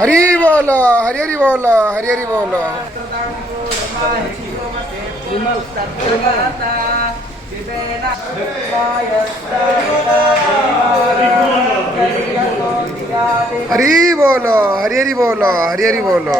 हरी बोलो, हरी हरी बोलो, हरी हरी बोलो। हरी बोलो, हरी हरी बोलो, हरी हरी बोलो।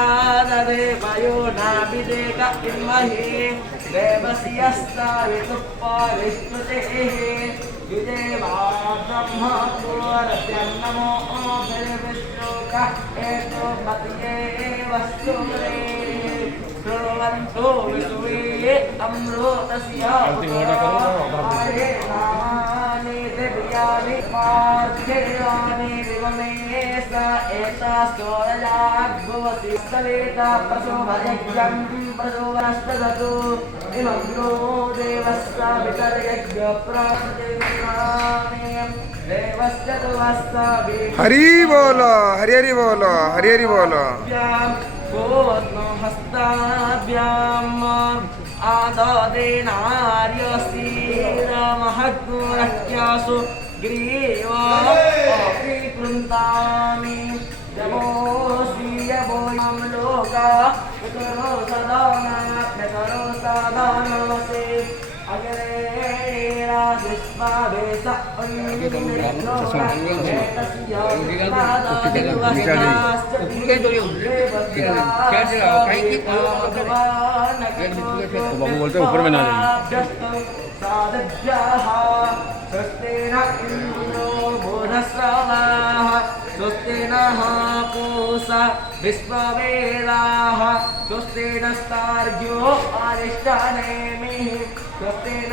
विहोत्रादेवयो नाभिदेक इन्महि देवस्यस्तावितुप्परिष्णुतेः विदेवा ब्रह्म पूर्वस्यन्नमो विष्णुक एतो मतिये वस्तुरे ब्रुवन्तो विश्वे अमृतस्य आये नामानि दिव्यानि पार्थेयानि विवमे स एता सोरयाद्भुवति सवेता प्रसोभयज्ञं प्रसोवनस्तदतु इमग्नो देवस्य वितर्यज्ञ प्राप्तिर्माणि देवस्य तुवस्य हरी बोलो, हरी हरी बोलो, हरी हरी बोलो। गोत्नो हस्ताभ्याम् आददेनार्यसीरमहद्गुरह्यासु ग्रीवापि कृन्तामि जमोऽस्यवोऽयं लोका पितरो सदानात्मकरो सादानवसे अग्रेराशिष्पावेश बाबू बोलते ऊपर में ना स्वस्तेन इन्द्रो बुधस्रवाः स्वस्तेन पूषा विश्ववेदाः स्वस्तेन स्तार्क्ष्यो अरिष्टनेमिः स्वस्तेन